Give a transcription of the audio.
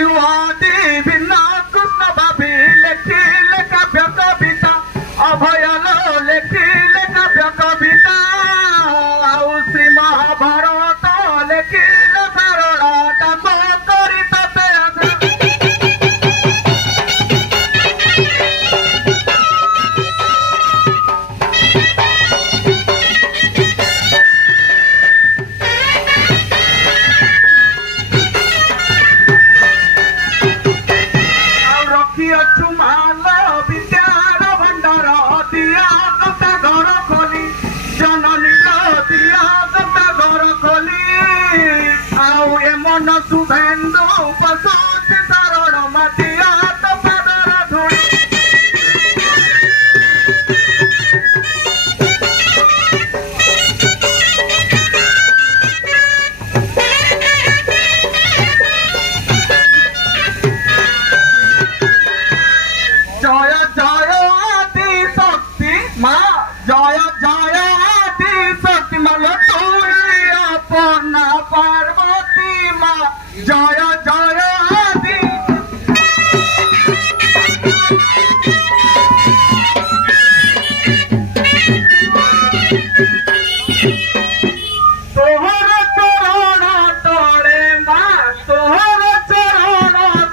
অনুয়াদি ভিন্ন কৃষ্ণ ভাবি লেখিলে কাব্য কবিতা অভয়ল লেখিলে কাব্য কবিতা ଆଉ ଶ୍ରୀ ମହାଭାରତ ଲେଖିଲେ ସାରଳା ଦାସ କରି ତତେ ରଖିଅଛୁ ମାଲ ବିଦ୍ୟାର ଭଣ୍ଡାର ଦିଆ କଥା ଘର ଖୋଲି ଜନନୀର ଦିଆ କଥା ଘର ଖୋଲି ଆଉ ଏ ମନ ଶୁଭେନ୍ଦୁ ପଶୁଛି ସାରଣ ମାଟିଆ ତ ପାଦର ଧୂଳି জয় জয় আদি শক্তি মা জয় জয় আদি শক্তি মাল তুই আপনা পার্বতী মা জয় জয়